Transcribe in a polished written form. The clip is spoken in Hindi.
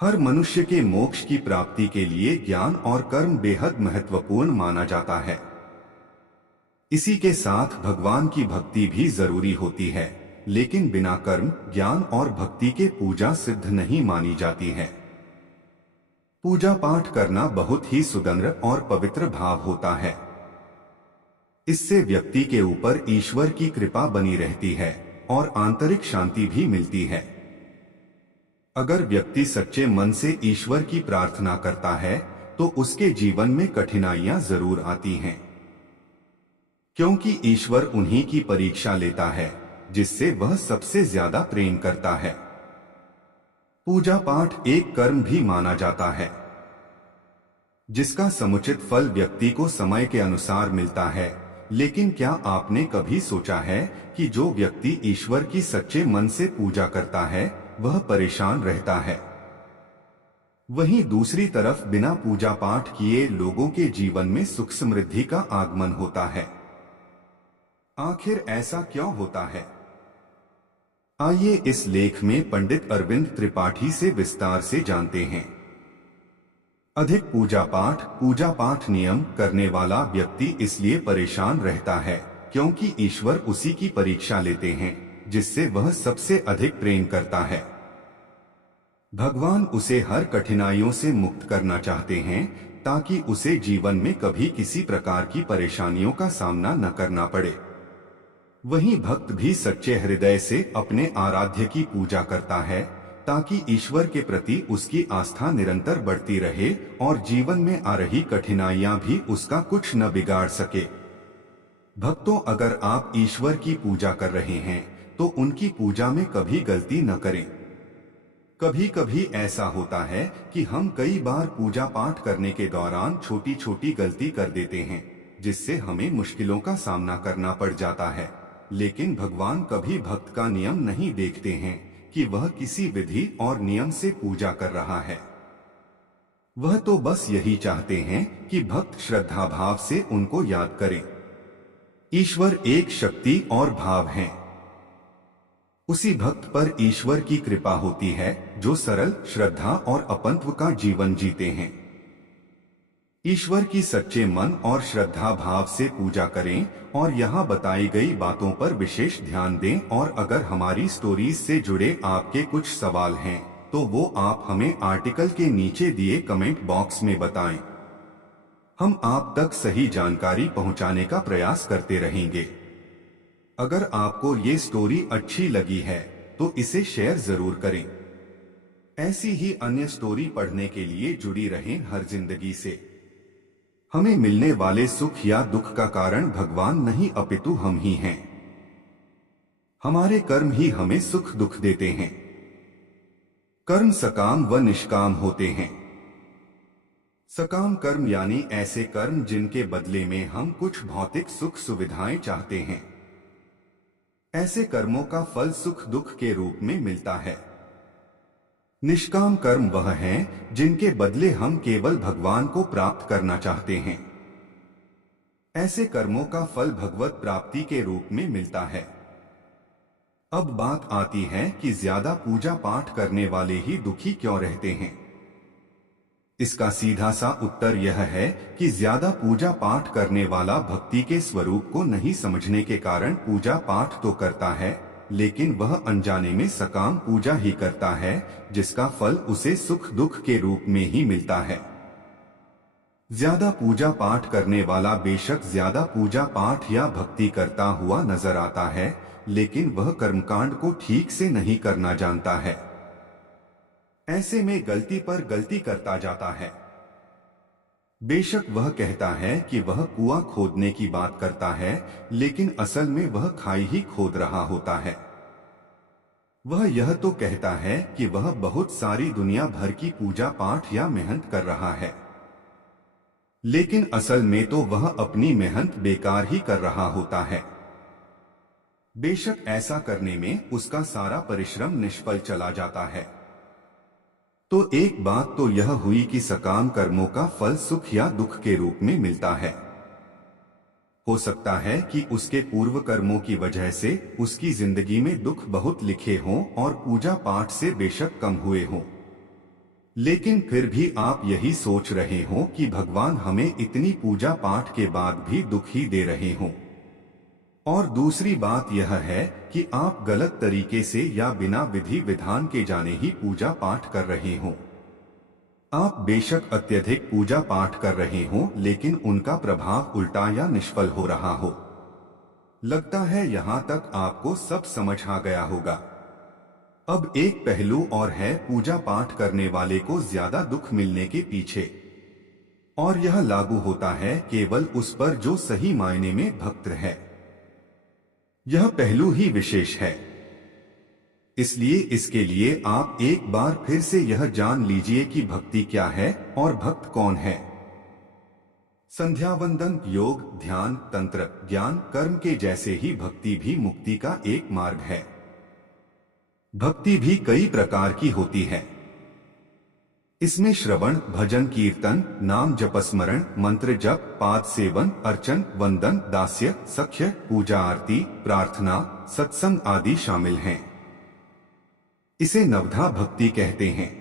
हर मनुष्य के मोक्ष की प्राप्ति के लिए ज्ञान और कर्म बेहद महत्वपूर्ण माना जाता है। इसी के साथ भगवान की भक्ति भी जरूरी होती है, लेकिन बिना कर्म, ज्ञान और भक्ति के पूजा सिद्ध नहीं मानी जाती है। पूजा पाठ करना बहुत ही सुंदर और पवित्र भाव होता है। इससे व्यक्ति के ऊपर ईश्वर की कृपा बनी रहती है और आंतरिक शांति भी मिलती है। अगर व्यक्ति सच्चे मन से ईश्वर की प्रार्थना करता है तो उसके जीवन में कठिनाइयां जरूर आती हैं, क्योंकि ईश्वर उन्हीं की परीक्षा लेता है जिससे वह सबसे ज्यादा प्रेम करता है। पूजा पाठ एक कर्म भी माना जाता है जिसका समुचित फल व्यक्ति को समय के अनुसार मिलता है। लेकिन क्या आपने कभी सोचा है कि जो व्यक्ति ईश्वर की सच्चे मन से पूजा करता है वह परेशान रहता है, वहीं दूसरी तरफ बिना पूजा पाठ किए लोगों के जीवन में सुख समृद्धि का आगमन होता है। आखिर ऐसा क्यों होता है? आइए इस लेख में पंडित अरविंद त्रिपाठी से विस्तार से जानते हैं। अधिक पूजा पाठ नियम करने वाला व्यक्ति इसलिए परेशान रहता है क्योंकि ईश्वर उसी की परीक्षा लेते हैं जिससे वह सबसे अधिक प्रेम करता है। भगवान उसे हर कठिनाइयों से मुक्त करना चाहते हैं ताकि उसे जीवन में कभी किसी प्रकार की परेशानियों का सामना न करना पड़े। वहीं भक्त भी सच्चे हृदय से अपने आराध्य की पूजा करता है ताकि ईश्वर के प्रति उसकी आस्था निरंतर बढ़ती रहे और जीवन में आ रही कठिनाइयां भी उसका कुछ न बिगाड़ सके। भक्तों, अगर आप ईश्वर की पूजा कर रहे हैं तो उनकी पूजा में कभी गलती न करें। कभी कभी ऐसा होता है कि हम कई बार पूजा पाठ करने के दौरान छोटी छोटी गलती कर देते हैं जिससे हमें मुश्किलों का सामना करना पड़ जाता है। लेकिन भगवान कभी भक्त का नियम नहीं देखते हैं कि वह किसी विधि और नियम से पूजा कर रहा है। वह तो बस यही चाहते हैं कि भक्त श्रद्धा भाव से उनको याद करें। ईश्वर एक शक्ति और भाव है। उसी भक्त पर ईश्वर की कृपा होती है जो सरल, श्रद्धा और अपंत्व का जीवन जीते हैं। ईश्वर की सच्चे मन और श्रद्धा भाव से पूजा करें और यहाँ बताई गई बातों पर विशेष ध्यान दें। और अगर हमारी स्टोरीज से जुड़े आपके कुछ सवाल हैं तो वो आप हमें आर्टिकल के नीचे दिए कमेंट बॉक्स में बताएं। हम आप तक सही जानकारी पहुंचाने का प्रयास करते रहेंगे। अगर आपको ये स्टोरी अच्छी लगी है तो इसे शेयर जरूर करें। ऐसी ही अन्य स्टोरी पढ़ने के लिए जुड़ी रहें हर जिंदगी से। हमें मिलने वाले सुख या दुख का कारण भगवान नहीं अपितु हम ही हैं। हमारे कर्म ही हमें सुख दुख देते हैं। कर्म सकाम व निष्काम होते हैं। सकाम कर्म यानी ऐसे कर्म जिनके बदले में हम कुछ भौतिक सुख सुविधाएं चाहते हैं। ऐसे कर्मों का फल सुख दुख के रूप में मिलता है। निष्काम कर्म वह हैं जिनके बदले हम केवल भगवान को प्राप्त करना चाहते हैं। ऐसे कर्मों का फल भगवत प्राप्ति के रूप में मिलता है। अब बात आती है कि ज्यादा पूजा पाठ करने वाले ही दुखी क्यों रहते हैं। इसका सीधा सा उत्तर यह है कि ज्यादा पूजा पाठ करने वाला भक्ति के स्वरूप को नहीं समझने के कारण पूजा पाठ तो करता है लेकिन वह अनजाने में सकाम पूजा ही करता है जिसका फल उसे सुख दुख के रूप में ही मिलता है। ज्यादा पूजा पाठ करने वाला बेशक ज्यादा पूजा पाठ या भक्ति करता हुआ नजर आता है लेकिन वह कर्मकांड को ठीक से नहीं करना जानता है। ऐसे में गलती पर गलती करता जाता है। बेशक वह कहता है कि वह कुआं खोदने की बात करता है लेकिन असल में वह खाई ही खोद रहा होता है। वह यह तो कहता है कि वह बहुत सारी दुनिया भर की पूजा पाठ या मेहनत कर रहा है लेकिन असल में तो वह अपनी मेहनत बेकार ही कर रहा होता है। बेशक ऐसा करने में उसका सारा परिश्रम निष्फल चला जाता है। तो एक बात तो यह हुई कि सकाम कर्मों का फल सुख या दुख के रूप में मिलता है। हो सकता है कि उसके पूर्व कर्मों की वजह से उसकी जिंदगी में दुख बहुत लिखे हों और पूजा पाठ से बेशक कम हुए हों, लेकिन फिर भी आप यही सोच रहे हो कि भगवान हमें इतनी पूजा पाठ के बाद भी दुख ही दे रहे हों। और दूसरी बात यह है कि आप गलत तरीके से या बिना विधि विधान के जाने ही पूजा पाठ कर रहे हो। आप बेशक अत्यधिक पूजा पाठ कर रहे हो, लेकिन उनका प्रभाव उल्टा या निष्फल हो रहा हो। लगता है यहाँ तक आपको सब समझ आ गया होगा। अब एक पहलू और है पूजा पाठ करने वाले को ज्यादा दुख मिलने के पीछे, और यह लागू होता है केवल उस पर जो सही मायने में भक्त है। यह पहलू ही विशेष है। इसलिए इसके लिए आप एक बार फिर से यह जान लीजिए कि भक्ति क्या है और भक्त कौन है। संध्यावंदन, योग, ध्यान, तंत्र, ज्ञान, कर्म के जैसे ही भक्ति भी मुक्ति का एक मार्ग है। भक्ति भी कई प्रकार की होती है। इसमें श्रवण, भजन, कीर्तन, नाम जपस्मरण, मंत्र जप, पाद सेवन, अर्चन, वंदन, दास्य, सख्य, पूजा, आरती, प्रार्थना, सत्संग आदि शामिल हैं। इसे नवधा भक्ति कहते हैं।